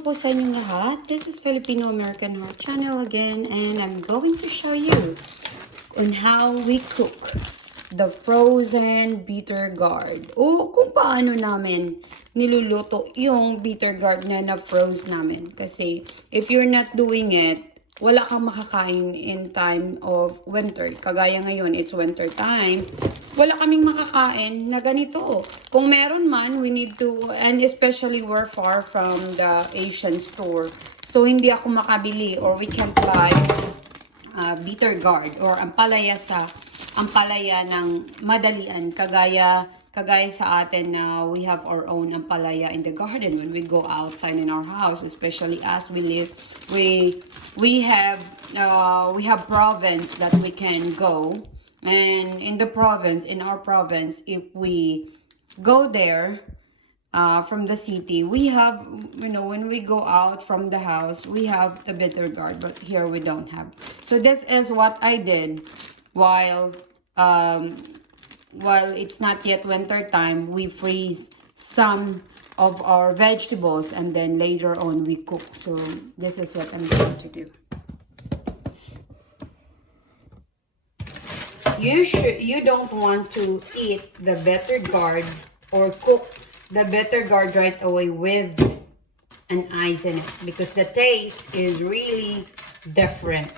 Hello po sa inyong lahat. This is Filipino-American Heart Channel again, and I'm going to show you on how we cook the frozen bitter gourd. O kung paano namin niluluto yung bitter gourd na froze namin. Kasi if you're not doing it, wala kang makakain in time of winter. Kagaya ngayon, it's winter time. Wala kaming makakain na ganito. Kung meron man, we need to, and especially we're far from the Asian store. So, hindi ako makabili or we can't buy bitter gourd or ampalaya ng madalian. Kagaya sa atin na we have our own ampalaya in the garden when we go outside in our house, especially as we live, we have province that we can go. And in our province, if we go there from the city, we have, when we go out from the house, we have the bitter gourd, but here we don't have. So this is what I did while it's not yet winter time. We freeze some of our vegetables and then later on we cook. So this is what I'm going to do. You don't want to eat the bitter gourd or cook the bitter gourd right away with an ice in it because the taste is really different.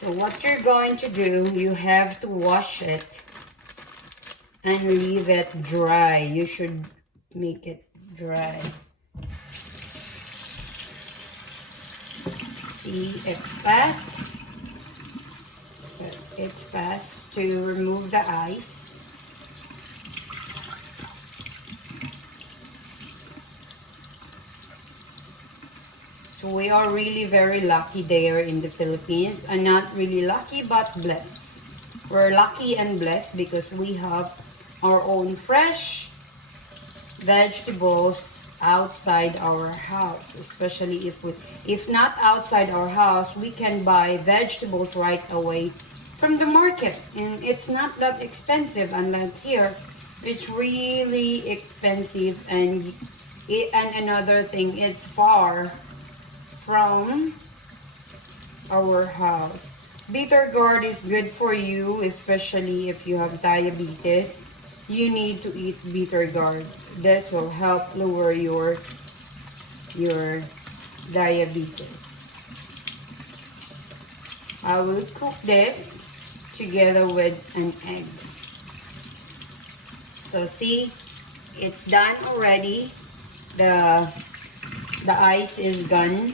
So what you're going to do, you have to wash it and leave it dry. You should make it dry. See, it's fast. It's fast to remove the ice. So we are really very lucky there in the Philippines. And not really lucky, but blessed. We're lucky and blessed because we have our own fresh vegetables outside our house. Especially if not outside our house, we can buy vegetables right away from the market, and it's not that expensive. Unlike here, it's really expensive, and another thing, it's far from our house. Bitter gourd is good for you, especially if you have diabetes. You need to eat bitter gourd. This will help lower your diabetes. I will cook this together with an egg. So see, it's done already. The ice is gone.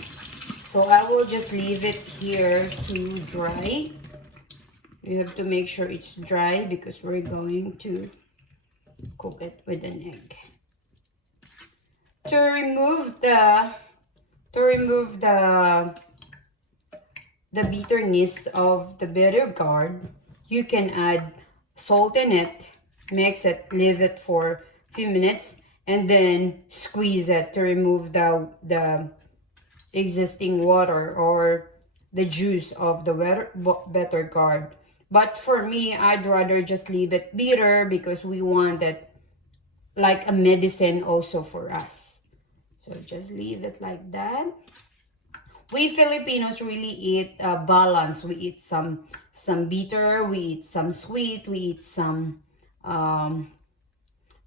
So I will just leave it here to dry. You have to make sure it's dry because we're going to cook it with an egg. To remove the bitterness of the bitter gourd, you can add salt in it, mix it, leave it for a few minutes, and then squeeze it to remove the existing water or the juice of the bitter gourd. But for me, I'd rather just leave it bitter because we want it like a medicine also for us. So just leave it like that. We Filipinos really eat balance. We eat some bitter, we eat some sweet, we eat some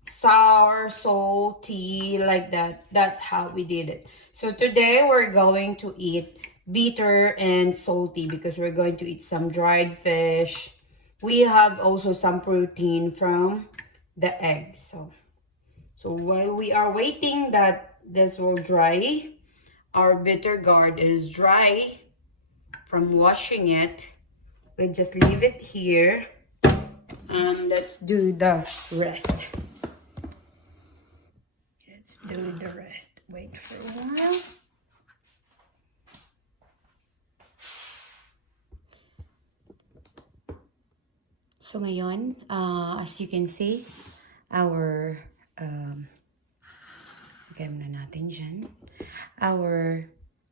sour, salty, like that. That's how we did it. So today we're going to eat bitter and salty because we're going to eat some dried fish. We have also some protein from the egg. So while we are waiting that this will dry, our bitter gourd is dry from washing it. We just leave it here and let's do the rest. Let's do the rest. Wait for a while. So ngayon, as you can see, our our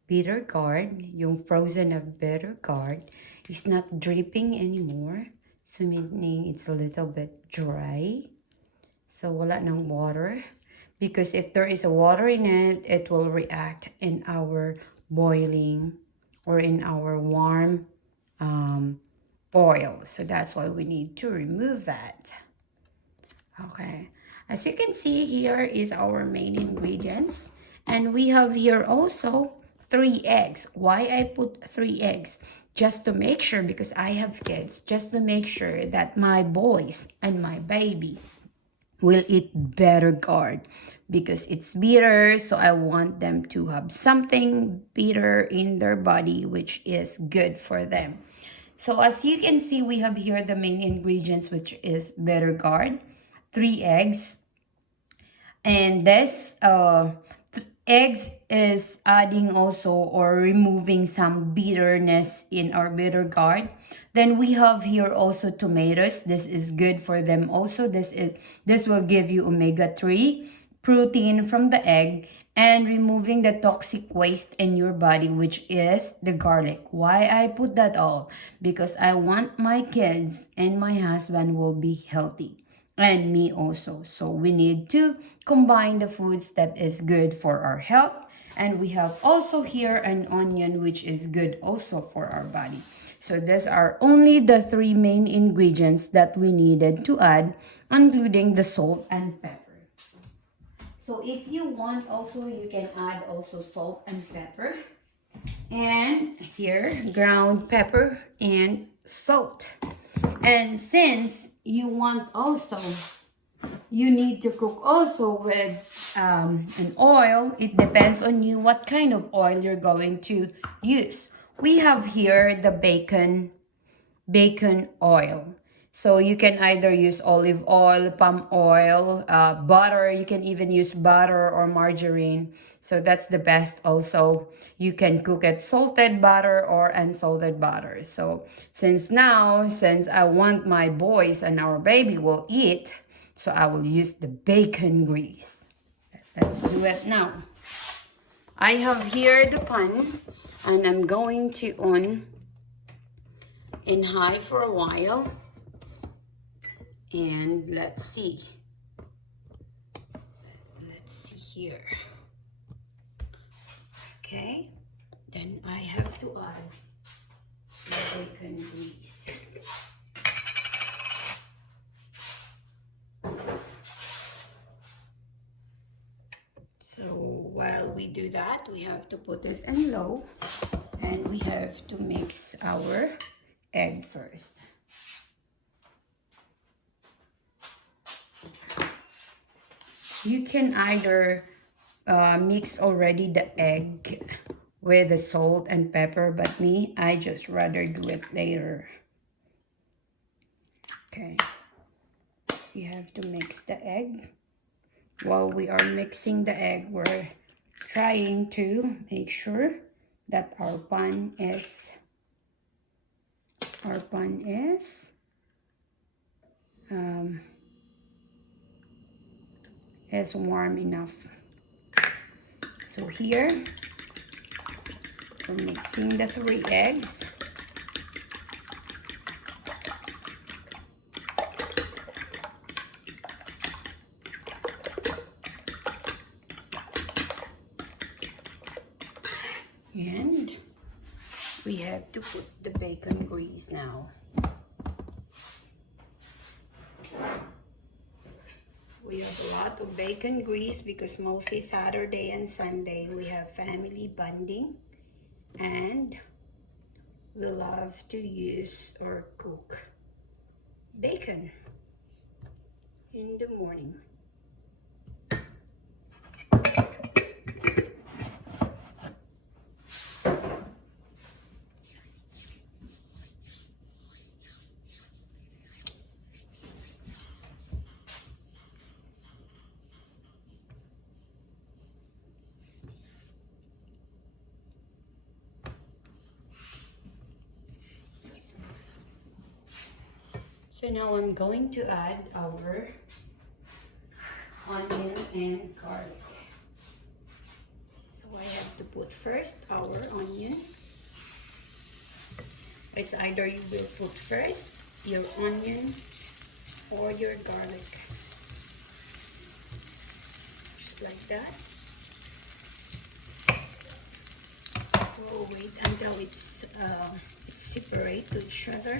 bitter gourd, yung frozen na bitter gourd, is not dripping anymore. So meaning it's a little bit dry. So wala ng water. because if there is a water in it, it will react in our boiling or in our warm oil. So that's why we need to remove that. Okay, as you can see, here is our main ingredients, and we have here also 3 eggs. Why I put 3 eggs? Just to make sure, because I have kids, just to make sure that my boys and my baby will eat better gourd, because it's bitter, so I want them to have something bitter in their body which is good for them. So as you can see, we have here the main ingredients, which is bitter gourd, 3 eggs, and this eggs is adding also or removing some bitterness in our bitter gourd. Then we have here also tomatoes. This is good for them also. This will give you omega-3 protein from the egg, and removing the toxic waste in your body, which is the garlic. Why I put that all? Because I want my kids and my husband will be healthy, and me also. So we need to combine the foods that is good for our health. And we have also here an onion, which is good also for our body. So these are only the 3 main ingredients that we needed to add, including the salt and pepper. So if you want also, you can add also salt and pepper. And here, ground pepper and salt. And since you want also, you need to cook also with an oil. It depends on you what kind of oil you're going to use. We have here the bacon oil. So you can either use olive oil, palm oil, butter. You can even use butter or margarine. So that's the best also. You can cook it salted butter or unsalted butter. So since I want my boys and our baby will eat, so I will use the bacon grease. Let's do it now. I have here the pan, and I'm going to on in high for a while. And let's see here. Okay, then I have to add the bacon grease. So while we do that, we have to put it in low, and we have to mix our egg first. You can either mix already the egg with the salt and pepper, but I just rather do it later. Okay, you have to mix the egg. While we are mixing the egg, we're trying to make sure that our pan is warm enough. So here we're mixing the 3 eggs. And we have to put the bacon grease now. We have a lot of bacon grease because mostly Saturday and Sunday we have family bonding, and we love to use or cook bacon in the morning. So now I'm going to add our onion and garlic. So I have to put first our onion. It's either you will put first your onion or your garlic. like that. So wait until it's separate to each other.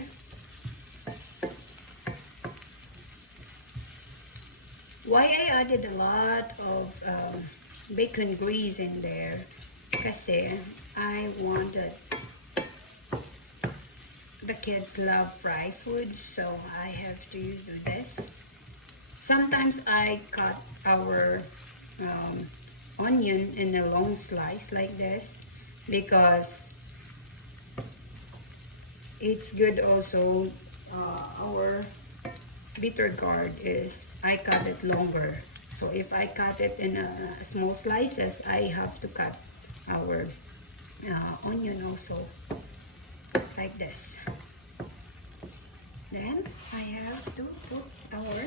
Why I added a lot of bacon grease in there? Kasi I wanted, the kids love fried food, so I have to use this. Sometimes I cut our onion in a long slice like this because it's good also. Our bitter gourd is, I cut it longer. So if I cut it in small slices, I have to cut our onion also like this. Then I have to put our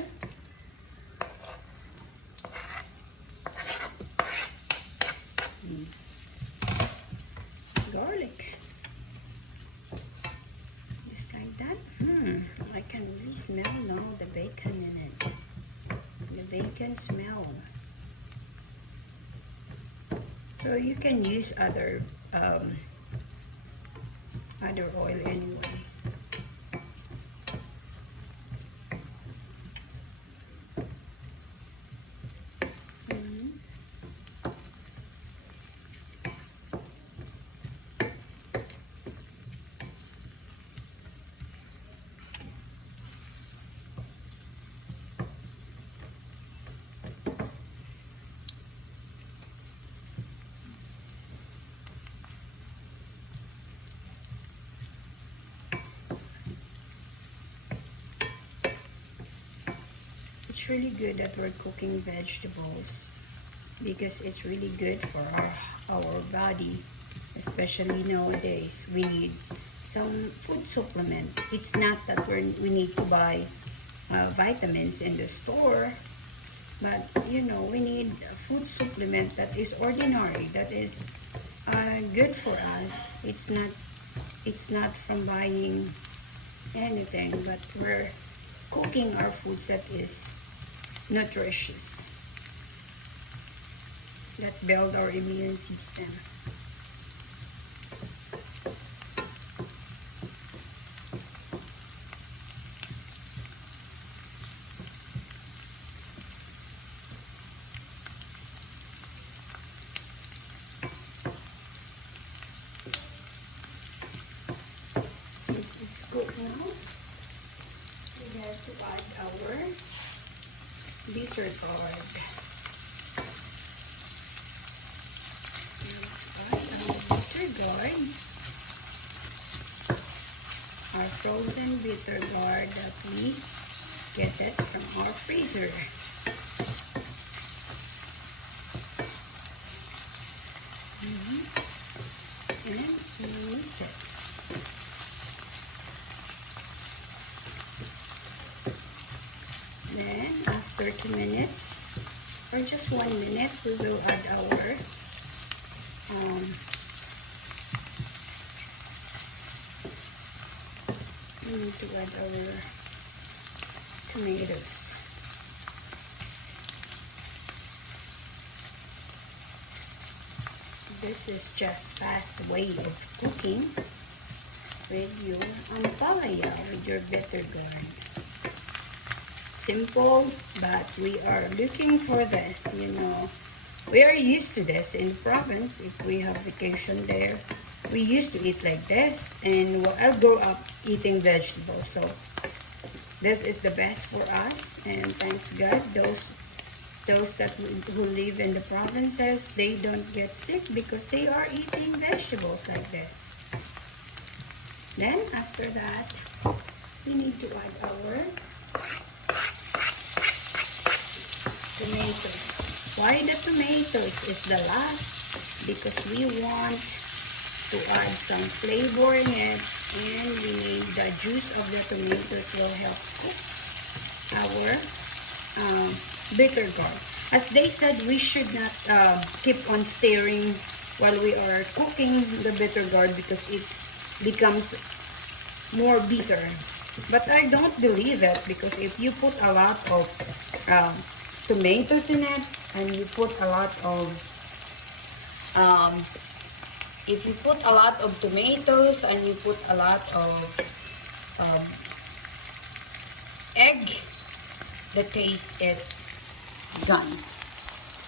garlic. Just like that. I can really smell now the bacon in it. The bacon smell. So you can use other oil anyway. It's really good that we're cooking vegetables because it's really good for our body, especially nowadays. We need some food supplement. It's not that we need to buy vitamins in the store, but you know, we need a food supplement that is ordinary, that is good for us. It's not from buying anything, but we're cooking our foods that is nutritious, that build our immune system. Since it's cooked now, we have to add our bitter gourd. Our frozen bitter gourd that we get it from our freezer. And we use it. Then after 2 minutes or just 1 minute, we will add our we need to add our tomatoes. This is just fast way of cooking with your ampalaya, with your bitter gourd. Simple, but we are looking for this, you know. We are used to this in the province. If we have vacation there, we used to eat like this, and I'll grow up eating vegetables, so this is the best for us. And thanks God, those that who live in the provinces, they don't get sick because they are eating vegetables like this. Then after that, we need to add our tomatoes. Why the tomatoes is the last? Because we want to add some flavor in it, and the juice of the tomatoes will help cook our bitter gourd. As they said, we should not keep on stirring while we are cooking the bitter gourd because it becomes more bitter. But I don't believe it, because if you put a lot of tomatoes in it, and you put a lot of if you put a lot of tomatoes and you put a lot of egg, the taste is gone.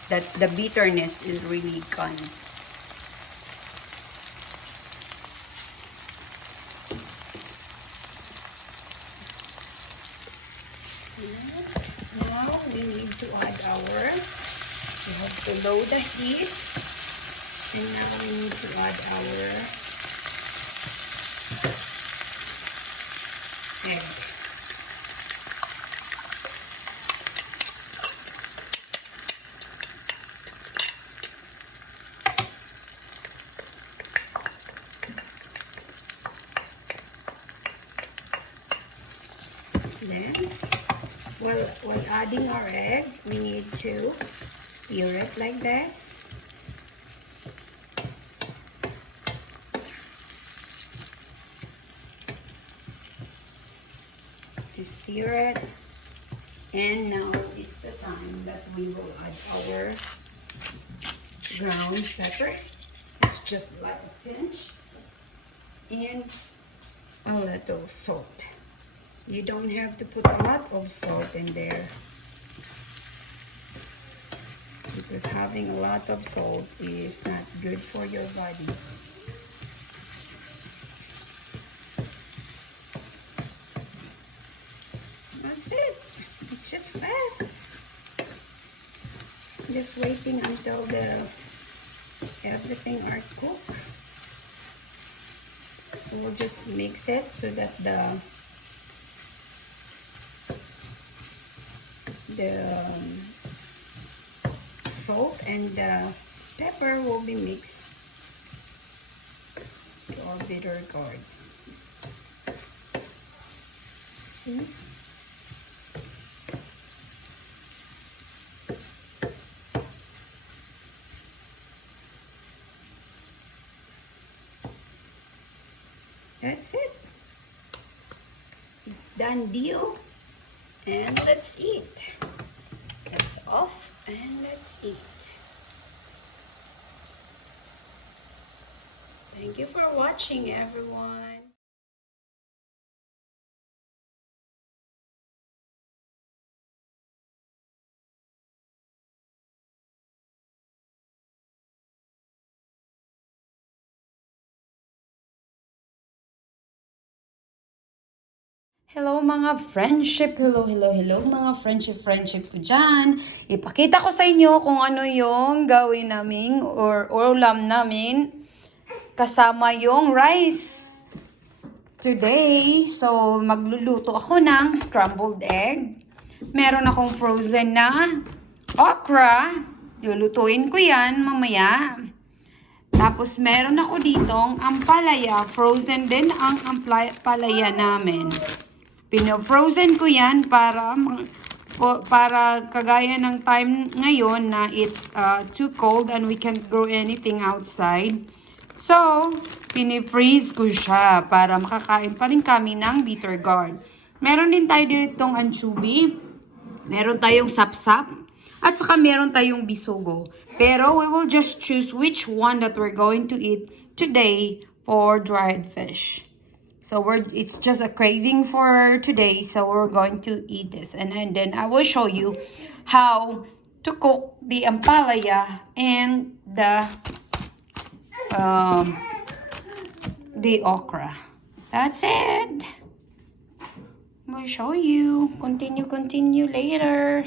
That the bitterness is really gone. Now we need to add we have to lower the heat, and now we need to add our egg. Then, while adding our egg, we need to stir it like this. To stir it, and now it's the time that we will add our ground pepper. It's just like a pinch, and a little salt. You don't have to put a lot of salt in there, because having a lot of salt is not good for your body. That's it. It's just fast. Just waiting until everything are cooked. We'll just mix it so that the salt and the pepper will be mixed to our bitter gourd. See? That's it. It's done deal. And let's eat. That's off, and let's eat. Thank you for watching, everyone. Hello mga friendship, hello mga friendship ko dyan. Ipakita ko sa inyo kung ano yung gawin namin or ulam namin kasama yung rice today. So magluluto ako ng scrambled egg. Meron akong frozen na okra. Lulutuin ko yan mamaya. Tapos meron ako ditong ampalaya. Frozen din ang ampalaya namin. Pino-frozen ko yan para kagaya ng time ngayon na it's too cold and we can't grow anything outside. So, pini-freeze ko siya para makakain pa rin kami ng bitter gourd. Meron din tayo ditong anchovy. Meron tayong sapsap. At saka meron tayong bisugo. Pero we will just choose which one that we're going to eat today for dried fish. So it's just a craving for today, so we're going to eat this. And then I will show you how to cook the ampalaya and the okra. That's it. We'll show you. Continue later.